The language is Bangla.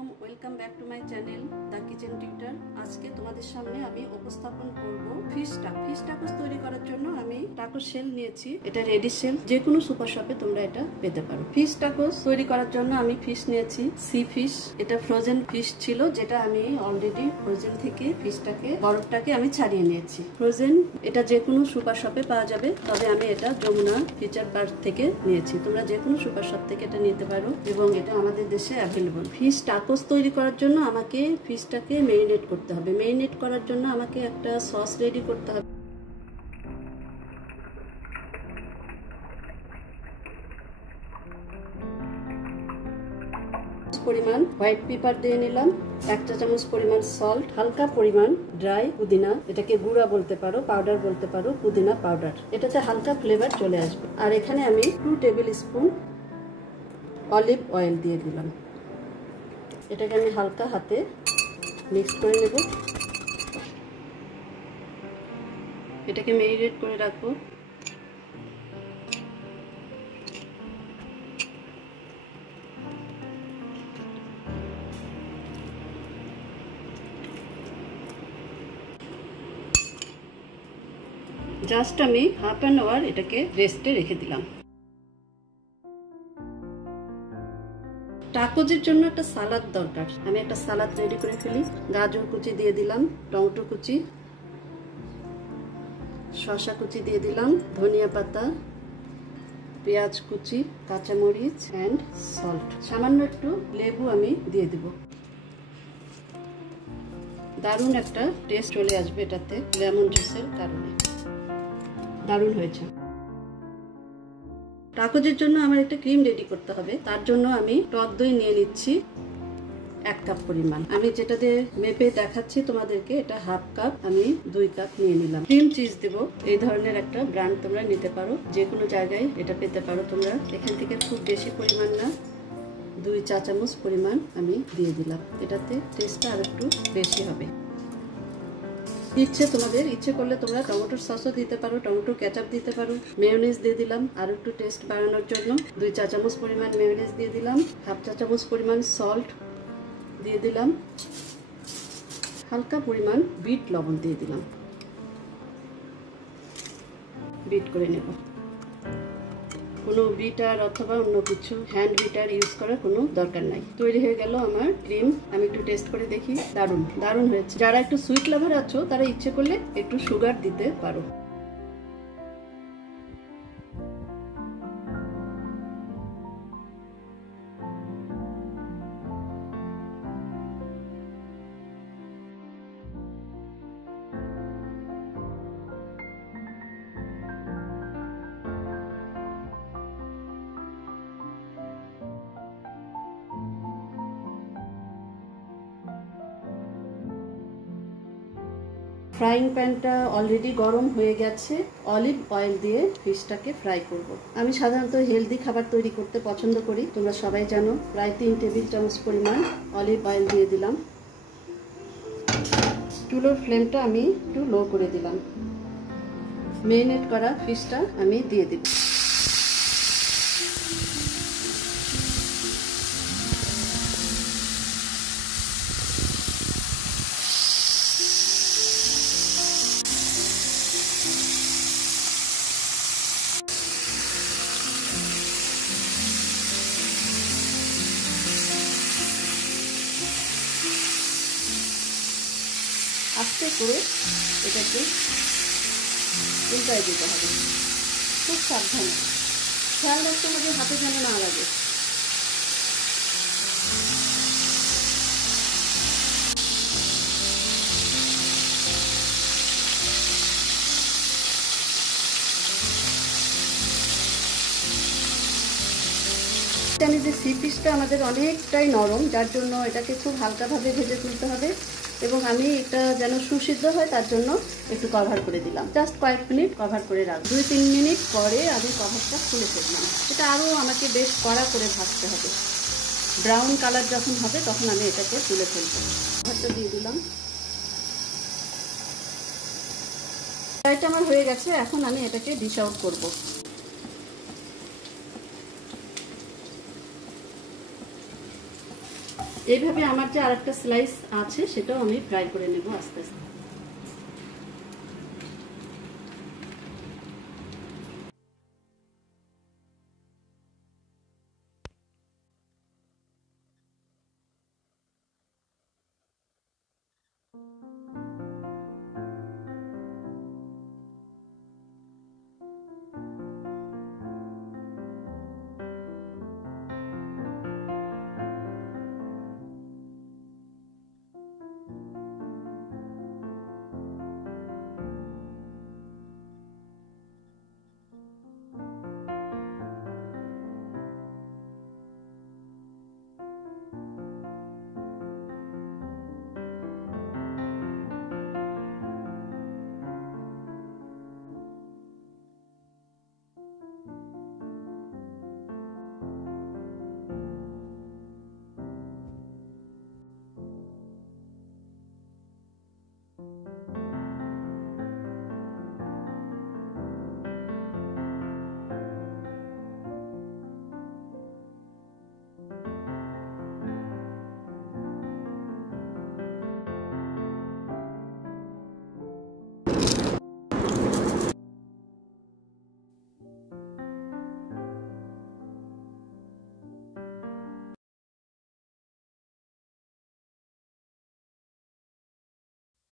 আলাইকুম, welcome back to my channel the kitchen tutor. আজকে তোমাদের সামনে আমি উপস্থাপন করব ফিশ টাকোস তৈরি করার জন্য আমি টাকোস শেল নিয়েছি। এটা রেডি শেল, যে কোনো সুপার শপে তোমরা এটা পেতে পারো। ফিশ টাকোস তৈরি করার জন্য আমি ফিশ নিয়েছি, সি ফিশ। এটা ফ্রোজেন ফিশ ছিল, যেটা আমি অলরেডি ফ্রোজেন থেকে ফিশটাকে বরফটাকে আমি ছাড়িয়ে নিয়েছি। ফ্রোজেন এটা যে কোনো সুপার শপে পাওয়া যাবে, তবে আমি এটা যমুনা ফিচার পার্ক থেকে নিয়েছি। তোমরা যে কোনো সুপার শপ থেকে এটা নিতে পারো এবং এটা আমাদের দেশে অ্যাভেলেবল। ফিশ টাকোস তৈরি করার জন্য আমাকে ফিশটাকে মেরিনেট করতে হবে। মেরিনেট করার জন্য আমাকে একটা সস রেডি করতে হবে। পরিমাণ হোয়াইট পেপার দিয়ে নিলাম, 1 চা চামচ পরিমাণ সল্ট, হালকা পরিমাণ ড্রাই পুদিনা, এটাকে গুঁড়া বলতে পারো, পাউডার বলতে পারো, পুদিনা পাউডার। এটাতে হালকা ফ্লেভার চলে আসবে। আর এখানে আমি 2 টেবিল স্পুন অলিভ অয়েল দিয়ে দিলাম। এটাকে আমি হালকা হাতে মিক্স করে নেব। এটাকে মেরিনেট করে রাখবো। জাস্ট আমি হাফ অ্যান আওয়ার এটাকে রেস্টে রেখে দিলাম। টাকোজের জন্য একটা সালাদ দরকার। আমি একটা সালাদ রেডি করে ফেলি। গাজর কুচি দিয়ে দিলাম, টমেটো কুচি, শসা কুচি দিয়ে দিলাম, ধনিয়া পাতা, পেঁয়াজ কুচি, কাঁচামরিচ অ্যান্ড সল্ট। সামান্য একটু লেবু আমি দিয়ে দিব। দারুণ একটা টেস্ট চলে আসবে এটাতে, লেমন জুসের কারণে। দারুণ হয়েছে। টাকোজের জন্য আমার একটা ক্রিম রেডি করতে হবে। তার জন্য আমি টক দই নিয়ে নিচ্ছি 1 কাপ পরিমাণ। আমি যেটা দিয়ে মেপে দেখাচ্ছি তোমাদেরকে, এটা হাফ কাপ, আমি 2 কাপ নিয়ে নিলাম। ক্রিম চিজ দেব। এই ধরনের একটা ব্র্যান্ড তোমরা নিতে পারো, যে কোনো জায়গায় এটা পেতে পারো তোমরা। এখান থেকে খুব বেশি পরিমাণ না, 2 চা চামচ পরিমাণ আমি দিয়ে দিলাম। এটাতে টেস্টটা আর একটু বেশি হবে। তোমাদের ইচ্ছে করলে তোমরা টমেটোর সসও দিতে পারো, টমেটো কেচাপ দিতে পারো। মেয়োনেজ দিয়ে দিলাম আর একটু টেস্ট বাড়ানোর জন্য। 2 চা চামচ পরিমাণ মেয়োনেজ দিয়ে দিলাম। হাফ চা চামচ পরিমাণ সল্ট দিয়ে দিলাম। হালকা পরিমাণ বিট লবণ দিয়ে দিলাম। বিট করে নেব। কোনো বিটার অথবা অন্য কিছু হ্যান্ড বিটার ইউজ করার কোনো দরকার নাই। তৈরি হয়ে গেল আমার ক্রিম। আমি একটু টেস্ট করে দেখি। দারুণ হয়েছে। যারা একটু সুইট লাভার আছো, তারা ইচ্ছে করলে একটু সুগার দিতে পারো। ফ্রাইং প্যানটা অলরেডি গরম হয়ে গেছে। অলিভ অয়েল দিয়ে ফিশটাকে ফ্রাই করব। আমি সাধারণত হেলদি খাবার তৈরি করতে পছন্দ করি, তোমরা সবাই জানো। প্রায় 3 টেবিল চামচ পরিমাণ অলিভ অয়েল দিয়ে দিলাম। চুলোর ফ্লেমটা আমি একটু লো করে দিলাম। মেরিনেট করা ফিশটা আমি দিয়ে দিব। আস্তে করে এটাকে উল্টায় দিতে হবে। খুব সাবধানে খেয়াল রাখতে হবে হাতে যেন না লাগে। জানি যে সি ফিশটা আমাদের অনেকটাই নরম, যার জন্য এটাকে খুব হালকাভাবে ভেজে তুলতে হবে। এবং আমি এটা যেন সুসিদ্ধ হয় তার জন্য একটু কভার করে দিলাম। জাস্ট কয়েক মিনিট কভার করে রাখবো। 2-3 মিনিট পরে আমি কভারটা খুলে ফেললাম। এটা আরও আমাকে বেশ কড়া করে ভাজতে হবে। ব্রাউন কালার যখন হবে তখন আমি এটাকে তুলে ফেলবো। কভারটা দিয়ে দিলাম। এটা আমার হয়ে গেছে। এখন আমি এটাকে ডিশ আউট করব। এইভাবে আমার যে আরেকটা স্লাইস আছে সেটাও আমি ফ্রাই করে নেব আস্তে আস্তে।